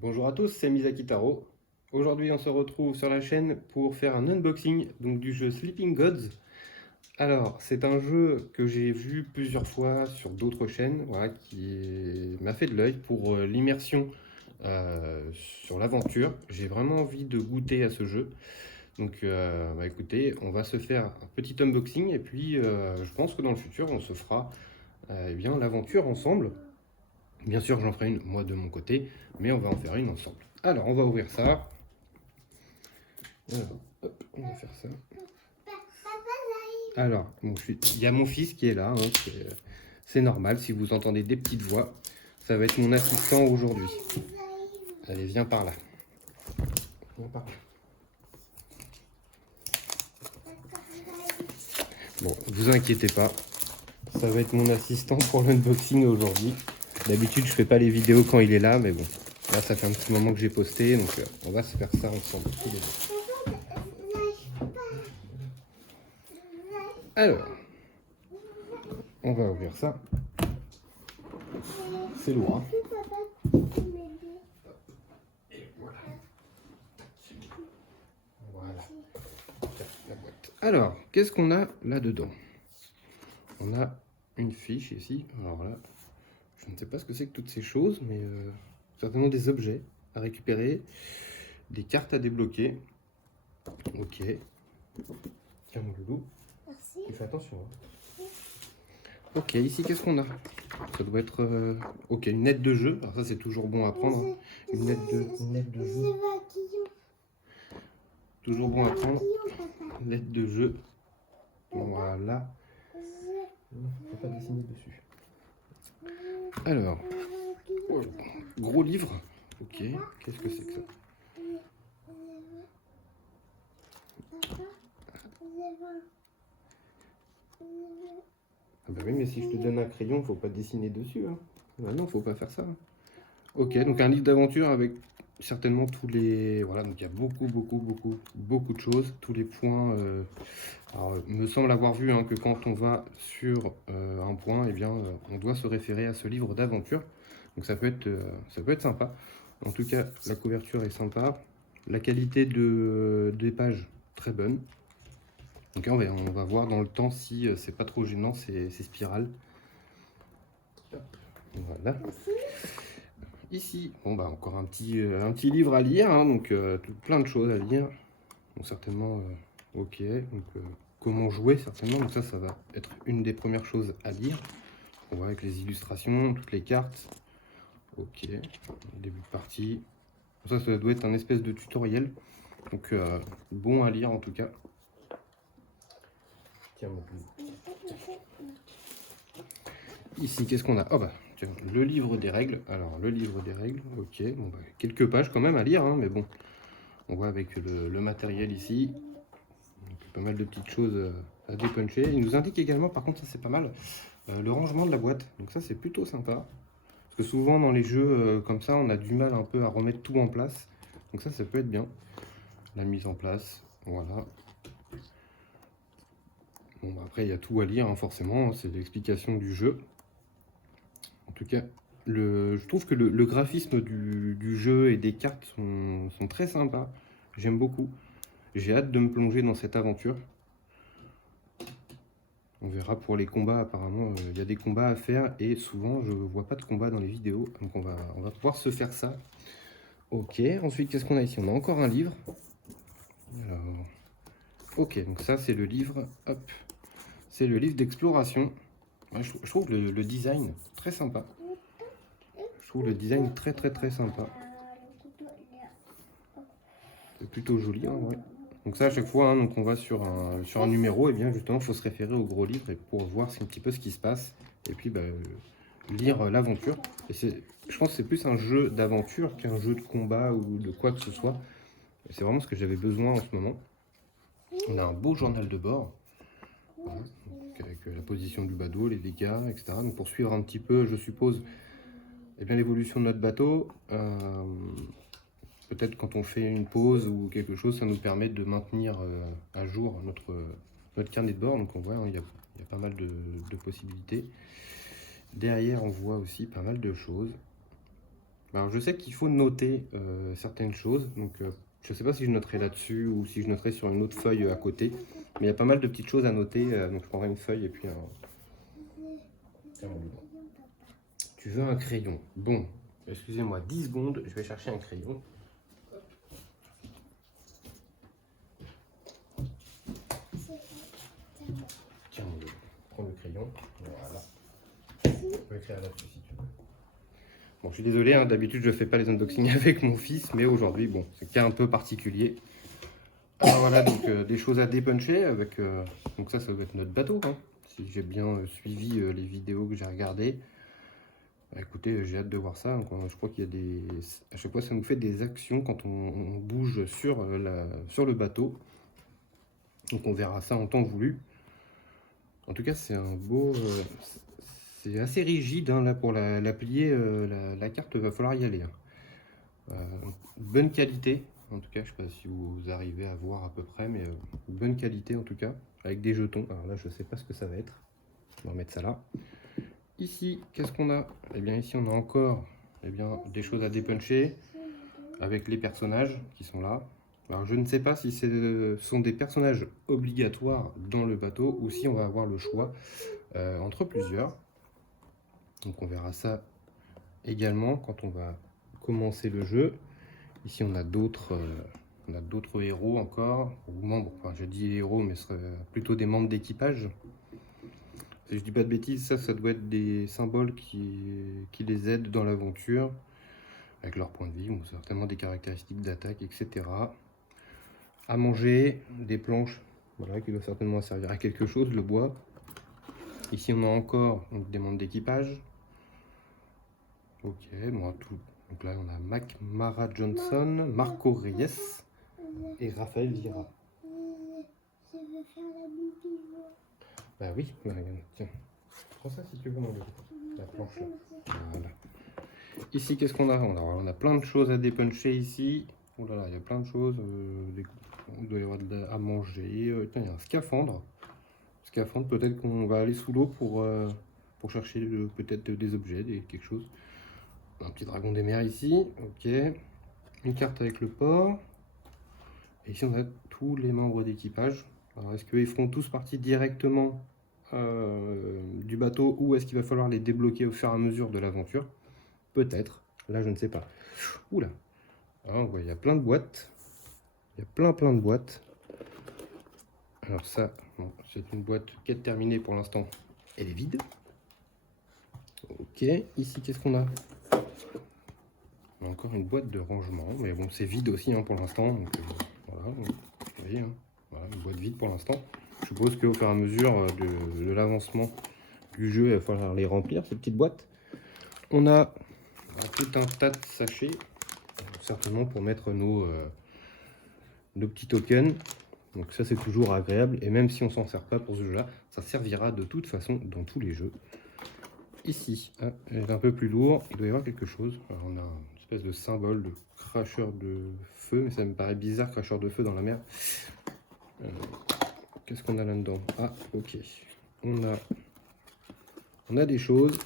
Bonjour à tous, c'est Misaki Taro. Aujourd'hui, on se retrouve sur la chaîne pour faire un unboxing donc, du jeu Sleeping Gods. Alors, c'est un jeu que j'ai vu plusieurs fois sur d'autres chaînes, voilà, m'a fait de l'œil pour l'immersion sur l'aventure. J'ai vraiment envie de goûter à ce jeu. Donc, écoutez, on va se faire un petit unboxing et puis je pense que dans le futur, on se fera eh bien l'aventure ensemble. Bien sûr, j'en ferai une moi de mon côté, mais on va en faire une ensemble. Alors, on va ouvrir ça. Alors, hop, on va faire ça. Alors, bon, il y a mon fils qui est là. Hein, c'est normal, si vous entendez des petites voix, ça va être mon assistant aujourd'hui. Allez, viens par là. Viens par là. Bon, vous inquiétez pas, ça va être mon assistant pour l'unboxing aujourd'hui. D'habitude, je fais pas les vidéos quand il est là, mais bon, là, ça fait un petit moment que j'ai posté, donc on va se faire ça ensemble. Alors, on va ouvrir ça. C'est lourd. Hein. Et voilà. Voilà. La boîte. Alors, qu'est-ce qu'on a là-dedans? On a une fiche ici. Alors là, je ne sais pas ce que c'est que toutes ces choses, mais certainement des objets à récupérer, des cartes à débloquer. Ok. Tiens, mon loulou. Merci. Tu fais attention. Hein. Ok, ici, qu'est-ce qu'on a? Ça doit être... ok, une aide de jeu. Alors ça, c'est toujours bon à prendre. Hein. Une aide de jeu. Toujours bon à prendre. Une aide de jeu. Voilà. Il ne faut pas dessiner dessus. Alors, oh, gros livre. Ok, qu'est-ce que c'est que ça? Ah bah oui, mais si je te donne un crayon, faut pas dessiner dessus. Hein. Bah non, faut pas faire ça. Ok, donc un livre d'aventure avec certainement tous les... Voilà, donc il y a beaucoup de choses. Tous les points... Alors, me semble avoir vu hein, que quand on va sur un point, eh bien, on doit se référer à ce livre d'aventure. Donc ça peut être sympa. En tout cas, la couverture est sympa. La qualité des pages, très bonne. Donc on va voir dans le temps si c'est pas trop gênant ces spirales. Voilà. Ici, bon bah encore un petit livre à lire, hein, donc plein de choses à lire. Bon, certainement, ok. Donc comment jouer certainement. Donc ça va être une des premières choses à lire. On voit avec les illustrations, toutes les cartes. Ok, début de partie. Ça doit être un espèce de tutoriel. Donc bon à lire en tout cas. Tiens, mon plus. Ici, qu'est-ce qu'on a? Oh bah, tiens, le livre des règles. Alors, le livre des règles, ok. Bon, bah, quelques pages quand même à lire, hein, mais bon. On voit avec le matériel ici. Donc, pas mal de petites choses à dépuncher. Il nous indique également, par contre, ça c'est pas mal, le rangement de la boîte. Donc ça, c'est plutôt sympa. Parce que souvent, dans les jeux comme ça, on a du mal un peu à remettre tout en place. Donc ça peut être bien. La mise en place, voilà. Bon, bah, après, il y a tout à lire, hein, forcément. C'est l'explication du jeu. En tout cas, je trouve que le graphisme du jeu et des cartes sont très sympas. J'aime beaucoup. J'ai hâte de me plonger dans cette aventure. On verra pour les combats, apparemment, il y a des combats à faire et souvent je vois pas de combat dans les vidéos. Donc on va pouvoir se faire ça. Ok, ensuite qu'est-ce qu'on a ici? On a encore un livre. Alors, ok, donc ça c'est le livre, hop, c'est le livre d'exploration. Ouais, je trouve le design très sympa. Je trouve le design très sympa. C'est plutôt joli, hein, ouais. Donc ça à chaque fois, hein, donc on va sur un numéro, et bien justement il faut se référer au gros livre et pour voir un petit peu ce qui se passe. Et puis bah, lire l'aventure. Et je pense que c'est plus un jeu d'aventure qu'un jeu de combat ou de quoi que ce soit. C'est vraiment ce que j'avais besoin en ce moment. On a un beau journal de bord. Voilà, avec la position du bateau, les dégâts, etc. Donc pour suivre un petit peu, je suppose, eh bien l'évolution de notre bateau. Peut-être quand on fait une pause ou quelque chose, ça nous permet de maintenir à jour notre carnet de bord. Donc on voit, hein, il y a pas mal de possibilités. Derrière, on voit aussi pas mal de choses. Alors, je sais qu'il faut noter certaines choses, donc je ne sais pas si je noterai là-dessus ou si je noterai sur une autre feuille à côté, mais il y a pas mal de petites choses à noter, donc je prendrai une feuille et puis un... Tiens, mon livre. Tu veux un crayon? Bon, excusez-moi 10 secondes, je vais chercher un crayon. Tiens, mon livre. Prends le crayon, voilà. Je peux écrire là-dessus si tu veux. Bon, je suis désolé, hein, d'habitude je fais pas les unboxings avec mon fils, mais aujourd'hui, bon, c'est cas un peu particulier. Alors voilà, donc des choses à dépuncher avec... donc ça va être notre bateau, hein, si j'ai bien suivi les vidéos que j'ai regardées. Bah, écoutez, j'ai hâte de voir ça. Donc, je crois qu'il y a des... À chaque fois, ça nous fait des actions quand on bouge sur, sur le bateau. Donc on verra ça en temps voulu. En tout cas, c'est un beau... c'est assez rigide, hein, là, pour la plier, la carte, va falloir y aller. Hein. Bonne qualité, en tout cas, je ne sais pas si vous arrivez à voir à peu près, mais bonne qualité en tout cas, avec des jetons. Alors là, je ne sais pas ce que ça va être. On va remettre ça là. Ici, qu'est-ce qu'on a? Eh bien, ici, on a encore des choses à dépuncher avec les personnages qui sont là. Alors, je ne sais pas si ce sont des personnages obligatoires dans le bateau ou si on va avoir le choix entre plusieurs. Donc, on verra ça également quand on va commencer le jeu. Ici, on a d'autres héros encore, ou membres, enfin je dis héros, mais ce serait plutôt des membres d'équipage. Si je dis pas de bêtises, ça doit être des symboles qui les aident dans l'aventure, avec leur point de vie, ou certainement des caractéristiques d'attaque, etc. À manger, des planches, voilà, qui doivent certainement servir à quelque chose, le bois. Ici, on a encore donc, des membres d'équipage. Ok, bon, tout. Donc là, on a Mac Mara Johnson, Marco Reyes et Raphaël Vira. Je veux faire la bibi. Bah oui, bah, tiens. Prends ça si tu veux, mon bébé. La planche là. Voilà. Ici, qu'est-ce qu'on a? On a plein de choses à dépuncher ici. Oh là là, il y a plein de choses. Il doit y avoir à manger. Tiens, il y a un scaphandre. Scaphandre, peut-être qu'on va aller sous l'eau pour chercher peut-être des objets, quelque chose. Un petit dragon des mers ici. Ok. Une carte avec le port. Et ici, on a tous les membres d'équipage. Alors, est-ce qu'ils feront tous partie directement du bateau ou est-ce qu'il va falloir les débloquer au fur et à mesure de l'aventure? Peut-être. Là, je ne sais pas. Oula. Alors, on voit, il y a plein de boîtes. Il y a plein de boîtes. Alors ça, bon, c'est une boîte quête terminée pour l'instant. Elle est vide. Ok. Ici, qu'est-ce qu'on a? On a encore une boîte de rangement. Mais bon, c'est vide aussi hein, pour l'instant. Voilà. Vous voyez, hein. Voilà, une boîte vide pour l'instant. Je suppose qu'au fur et à mesure de l'avancement du jeu, il va falloir les remplir, ces petites boîtes. On a tout un tas de sachets, certainement pour mettre nos petits tokens. Donc ça, c'est toujours agréable. Et même si on s'en sert pas pour ce jeu-là, ça servira de toute façon dans tous les jeux. Ici, hein, est un peu plus lourd. Il doit y avoir quelque chose. Alors, on a une espèce de symbole de cracheur de feu. Mais ça me paraît bizarre, cracheur de feu dans la mer. Qu'est-ce qu'on a là-dedans? Ah, ok. On a des choses.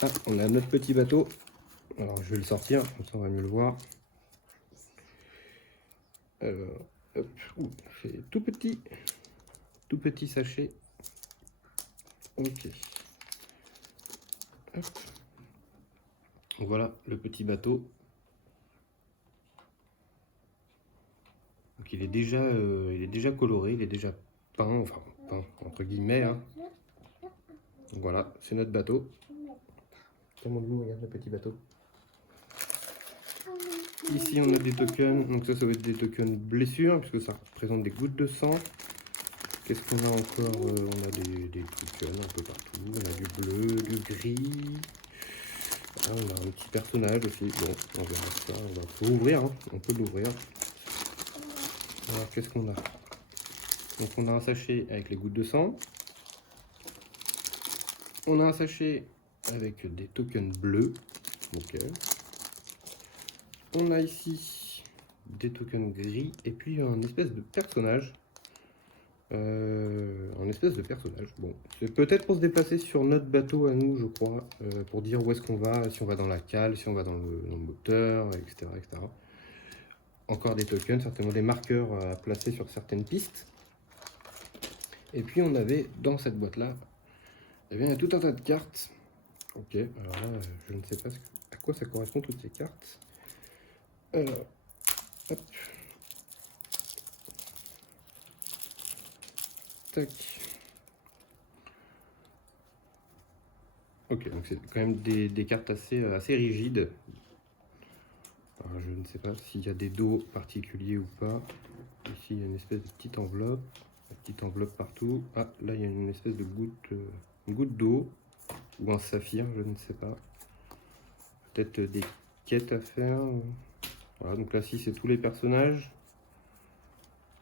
Ah, on a notre petit bateau. Alors, je vais le sortir, comme ça on va mieux le voir. Alors, hop, c'est tout petit sachet. Ok. Hop. Voilà le petit bateau. Donc il est déjà coloré, il est déjà peint, enfin peint entre guillemets. Hein. Donc voilà, c'est notre bateau. Tiens mon loup, regarde le petit bateau. Ici on a des tokens, donc ça va être des tokens blessures, puisque ça représente des gouttes de sang. Qu'est-ce qu'on a encore? On a des tokens un peu partout, on a du bleu, du gris. Ah, on a un petit personnage aussi, bon, on verra ça, on va l'ouvrir, hein. On peut l'ouvrir. Alors qu'est-ce qu'on a? Donc on a un sachet avec les gouttes de sang. On a un sachet avec des tokens bleus. Ok. On a ici des tokens gris et puis un espèce de personnage. un espèce de personnage. Bon, c'est peut-être pour se déplacer sur notre bateau à nous, je crois, pour dire où est-ce qu'on va, si on va dans la cale, si on va dans le moteur, etc., etc. Encore des tokens, certainement des marqueurs à placer sur certaines pistes. Et puis on avait dans cette boîte-là, eh bien, il y a tout un tas de cartes. Ok, alors là, je ne sais pas à quoi ça correspond toutes ces cartes. Alors, hop. Tac. Ok, donc c'est quand même des cartes assez rigides. Alors, je ne sais pas s'il y a des dos particuliers ou pas. Ici, il y a une espèce de petite enveloppe partout. Ah, là, il y a une espèce de goutte d'eau ou un saphir, je ne sais pas. Peut-être des quêtes à faire. Voilà, donc là, si c'est tous les personnages.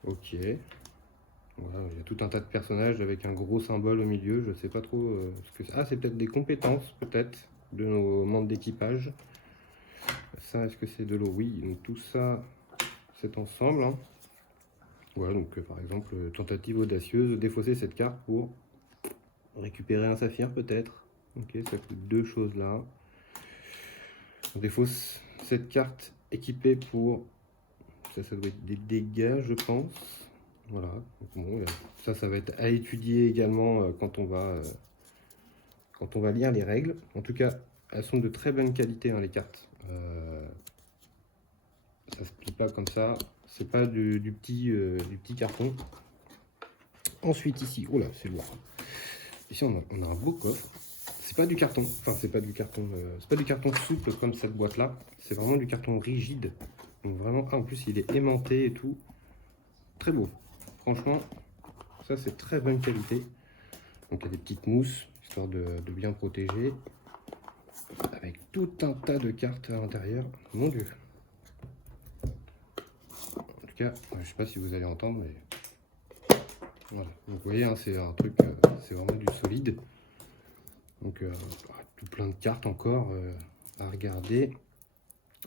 Ok. Voilà, il y a tout un tas de personnages avec un gros symbole au milieu. Je ne sais pas trop ce que c'est. Ah, c'est peut-être des compétences, peut-être, de nos membres d'équipage. Ça, est-ce que c'est de l'eau? Oui, donc tout ça, c'est ensemble. Hein. Voilà, donc par exemple, tentative audacieuse, défausser cette carte pour récupérer un saphir, peut-être. Ok, ça coûte 2 choses là. On défausse cette carte équipée pour... Ça doit être des dégâts, je pense. Voilà, donc bon, ça va être à étudier également quand on va lire les règles. En tout cas, elles sont de très bonne qualité, hein, les cartes. Ça se plie pas comme ça. C'est pas du petit carton. Ensuite ici, oh là, c'est lourd. Ici on a un beau coffre. C'est pas du carton, enfin c'est pas du carton souple comme cette boîte là. C'est vraiment du carton rigide. Donc vraiment, en plus il est aimanté et tout. Très beau. Franchement, ça c'est très bonne qualité. Donc il y a des petites mousses, histoire de bien protéger. Avec tout un tas de cartes à l'intérieur. Mon Dieu. En tout cas, je sais pas si vous allez entendre, mais... Voilà. Donc vous voyez, hein, c'est un truc, c'est vraiment du solide. Donc tout plein de cartes encore à regarder.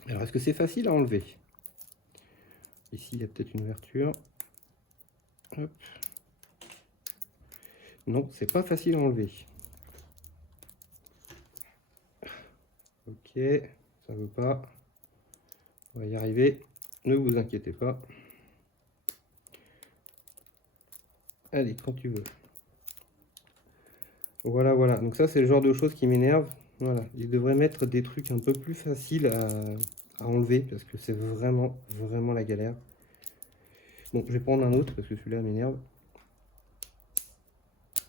Alors est-ce que c'est facile à enlever? Ici il y a peut-être une ouverture. Hop. Non, c'est pas facile à enlever. Ok, ça veut pas. On va y arriver. Ne vous inquiétez pas. Allez, quand tu veux. Voilà, voilà. Donc ça, c'est le genre de choses qui m'énerve. Voilà. Il devrait mettre des trucs un peu plus faciles à enlever parce que c'est vraiment, vraiment la galère. Bon, je vais prendre un autre parce que celui-là m'énerve.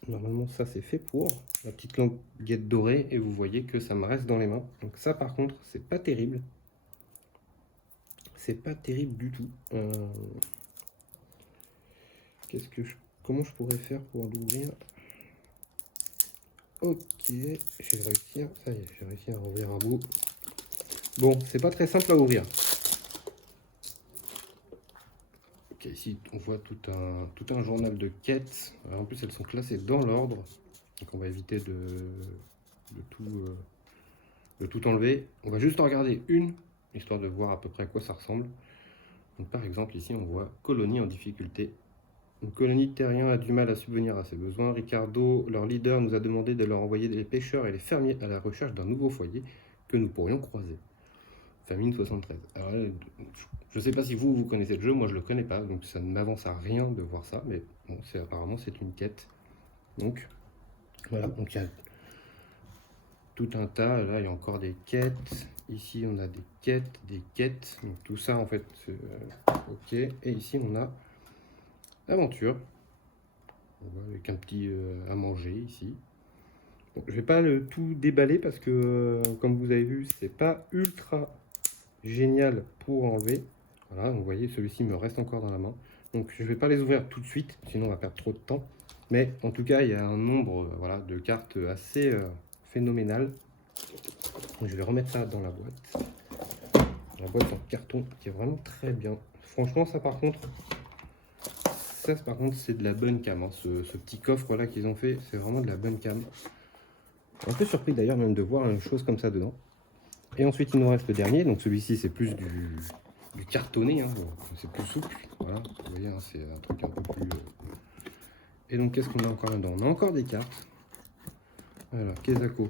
Normalement, ça, c'est fait pour. La petite languette dorée et vous voyez que ça me reste dans les mains. Donc ça, par contre, c'est pas terrible. C'est pas terrible du tout. Comment je pourrais faire pour l'ouvrir? Ok, je vais réussir. Ça y est, j'ai réussi à ouvrir un bout. Bon, c'est pas très simple à ouvrir. Ok, ici on voit tout un journal de quêtes. Alors, en plus, elles sont classées dans l'ordre. Donc on va éviter de tout enlever. On va juste en regarder une, histoire de voir à peu près à quoi ça ressemble. Donc, par exemple, ici on voit colonie en difficulté. Une colonie de terriens a du mal à subvenir à ses besoins. Ricardo, leur leader, nous a demandé de leur envoyer les pêcheurs et les fermiers à la recherche d'un nouveau foyer que nous pourrions croiser. Famine 73. Alors là, je ne sais pas si vous connaissez le jeu, moi je le connais pas, donc ça ne m'avance à rien de voir ça, mais bon, apparemment c'est une quête. Donc voilà, donc il y a tout un tas, là il y a encore des quêtes, ici on a des quêtes, donc tout ça en fait, ok, et ici on a aventure, avec un petit à manger ici. Bon, je vais pas le tout déballer parce que comme vous avez vu, c'est pas ultra génial pour enlever. Voilà, vous voyez, celui-ci me reste encore dans la main. Donc je vais pas les ouvrir tout de suite, sinon on va perdre trop de temps. Mais en tout cas, il y a un nombre voilà, de cartes assez phénoménal. Donc, je vais remettre ça dans la boîte. La boîte en carton qui est vraiment très bien. Franchement, ça par contre, c'est de la bonne cam. Hein. Ce petit coffre là qu'ils ont fait, c'est vraiment de la bonne cam. Un peu surpris d'ailleurs même de voir une chose comme ça dedans. Et ensuite il nous reste le dernier, donc celui-ci c'est plus du cartonné, hein. C'est plus souple, voilà, vous voyez, hein, c'est un truc un peu plus Et donc, qu'est-ce qu'on a encore là-dedans? On a encore des cartes. Alors, Kezako.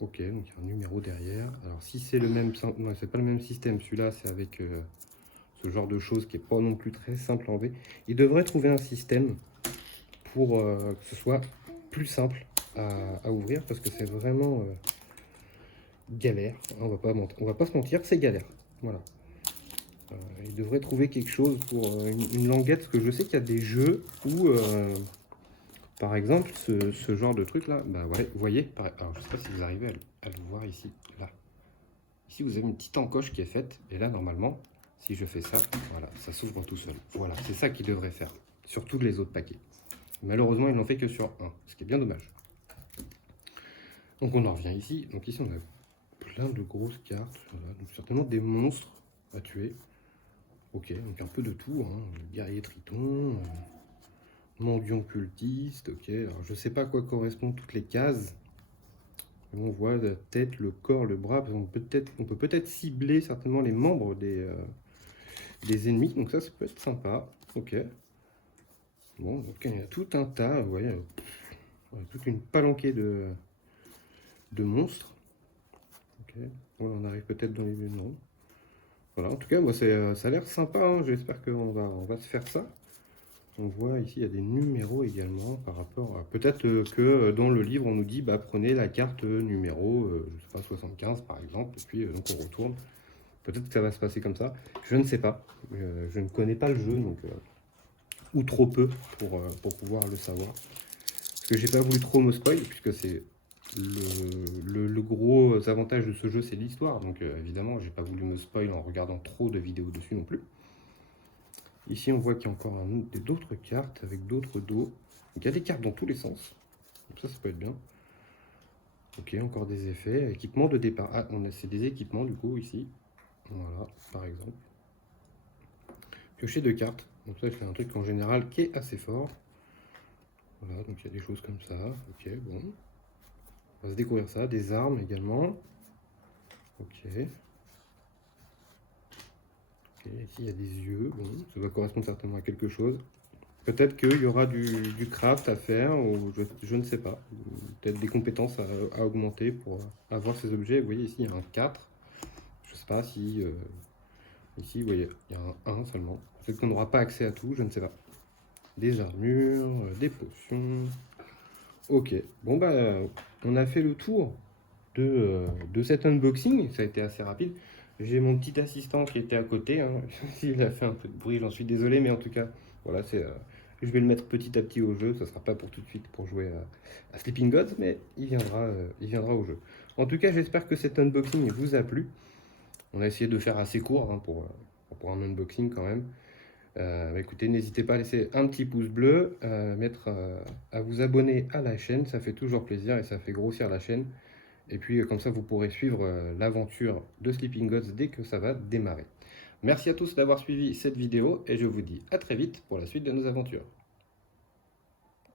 Ok, donc il y a un numéro derrière. Alors, si c'est le même... Non, c'est pas le même système. Celui-là, c'est avec ce genre de choses qui est pas non plus très simple à enlever. Il devrait trouver un système pour que ce soit plus simple à ouvrir, parce que c'est vraiment galère. On va pas se mentir, c'est galère. Voilà. Il devrait trouver quelque chose pour une languette, parce que je sais qu'il y a des jeux où, par exemple, ce genre de truc là, bah ouais, vous voyez, alors je sais pas si vous arrivez à le voir ici, là. Ici vous avez une petite encoche qui est faite, et là normalement, si je fais ça, voilà, ça s'ouvre tout seul. Voilà, c'est ça qu'il devrait faire, sur tous les autres paquets. Malheureusement, ils n'ont fait que sur un, ce qui est bien dommage. Donc on en revient ici. Donc ici, on a plein de grosses cartes. Voilà. Donc certainement des monstres à tuer. Ok, donc un peu de tout. Hein. Le guerrier triton, mendiant cultiste. Ok, alors je sais pas à quoi correspondent toutes les cases. On voit la tête, le corps, le bras. On peut peut-être cibler certainement les membres des ennemis. Donc ça peut être sympa. Ok. Bon, donc il y a tout un tas. Ouais, toute une palanquée de monstres. Ok, voilà, on arrive peut-être dans les non. Voilà, en tout cas, moi, ça a l'air sympa. Hein. J'espère qu'on va se faire ça. On voit ici, il y a des numéros également par rapport à... Peut-être que dans le livre, on nous dit, bah, prenez la carte numéro, je sais pas, 75 par exemple, et puis donc on retourne. Peut-être que ça va se passer comme ça. Je ne sais pas. Je ne connais pas le jeu, donc ou trop peu pour pouvoir le savoir. Parce que j'ai pas voulu trop me spoil, puisque c'est le gros avantage de ce jeu, c'est l'histoire. Donc évidemment, j'ai pas voulu me spoil en regardant trop de vidéos dessus non plus. Ici, on voit qu'il y a encore d'autres cartes avec d'autres dos. Donc il y a des cartes dans tous les sens. Donc ça peut être bien. Ok, encore des effets. Équipement de départ. Ah, c'est des équipements du coup ici. Voilà, par exemple. Piocher de cartes. Donc ça, c'est un truc en général qui est assez fort. Voilà, donc il y a des choses comme ça. Ok, bon. On va se découvrir ça. Des armes également. Ok. Ok, ici il y a des yeux. Bon, ça va correspondre certainement à quelque chose. Peut-être qu'il y aura du craft à faire, ou je ne sais pas. Peut-être des compétences à augmenter pour avoir ces objets. Vous voyez ici, il y a un 4. Je ne sais pas si... ici, vous voyez, il y a un 1 seulement. Peut-être qu'on n'aura pas accès à tout, je ne sais pas. Des armures, des potions. Ok, bon bah, on a fait le tour de cet unboxing. Ça a été assez rapide. J'ai mon petit assistant qui était à côté. Hein. S'il a fait un peu de bruit, j'en suis désolé, mais en tout cas, voilà, je vais le mettre petit à petit au jeu. Ça sera pas pour tout de suite pour jouer à Sleeping Gods, mais il viendra au jeu. En tout cas, j'espère que cet unboxing vous a plu. On a essayé de faire assez court hein, pour un unboxing quand même. Bah écoutez, n'hésitez pas à laisser un petit pouce bleu, à vous abonner à la chaîne, ça fait toujours plaisir et ça fait grossir la chaîne. Et puis comme ça, vous pourrez suivre l'aventure de Sleeping Gods dès que ça va démarrer. Merci à tous d'avoir suivi cette vidéo et je vous dis à très vite pour la suite de nos aventures.